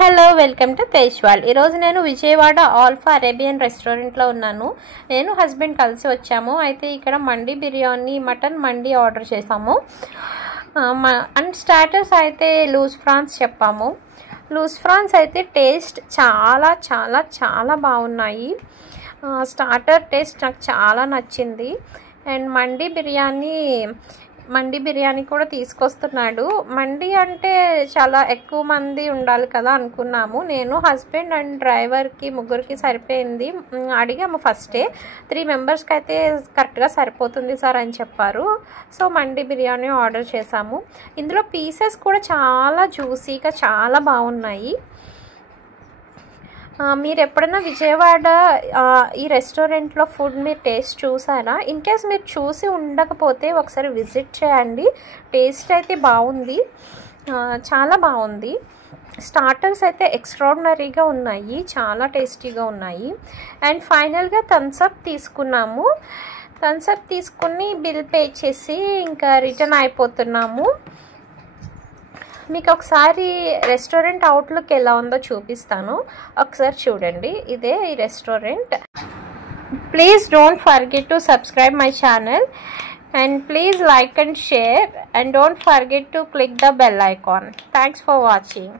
Hello welcome to తేజ్వాల్. ఈరోజు నేను Vijayawada alpha Arabian రెస్టారెంట్లో ఉన్నాను. నేను హస్బెండ్ కలిసి వచ్చాము. అయితే ఇక్కడ మండి బిర్యానీ, మటన్ మండి ఆర్డర్ చేసాము. అండ్ స్టార్టర్స్ అయితే లూజ్ ఫ్రాన్స్ చెప్పాము. లూజ్ ఫ్రాన్స్ అయితే టేస్ట్ చాలా చాలా చాలా బాగున్నాయి. స్టార్టర్ టేస్ట్ నాకు చాలా నచ్చింది. అండ్ మండి బిర్యానీ కూడా తీసుకొస్తున్నాడు. మండి అంటే చాలా ఎక్కువ మంది ఉండాలి కదా అనుకున్నాము. నేను హస్బెండ్ అండ్ డ్రైవర్కి ముగ్గురికి సరిపోయింది. అడిగాము ఫస్టే 3 మెంబర్స్కి అయితే కరెక్ట్గా సరిపోతుంది సార్ అని చెప్పారు. సో మండి బిర్యానీ ఆర్డర్ చేసాము. ఇందులో పీసెస్ కూడా చాలా జ్యూసీగా చాలా బాగున్నాయి. మీరు ఎప్పుడైనా విజయవాడ ఈ రెస్టారెంట్లో ఫుడ్ మీరు టేస్ట్ చూసారా? ఇన్ కేస్ మీరు చూసి ఉండకపోతే ఒకసారి విజిట్ చేయండి. టేస్ట్ అయితే బాగుంది, చాలా బాగుంది. స్టార్టర్స్ అయితే ఎక్స్ట్రాడినరీగా ఉన్నాయి, చాలా టేస్టీగా ఉన్నాయి. అండ్ ఫైనల్గా థమ్స్అప్ తీసుకున్నాము. థమ్స్అప్ తీసుకుని బిల్ పే చేసి ఇంకా రిటర్న్ అయిపోతున్నాము. మీకు ఒకసారి రెస్టారెంట్ అవుట్లుక్ ఎలా ఉందో చూపిస్తాను, ఒకసారి చూడండి. ఇదే ఈ restaurant. Please don't forget to subscribe my channel and please like and share and don't forget to click the bell icon. Thanks for watching.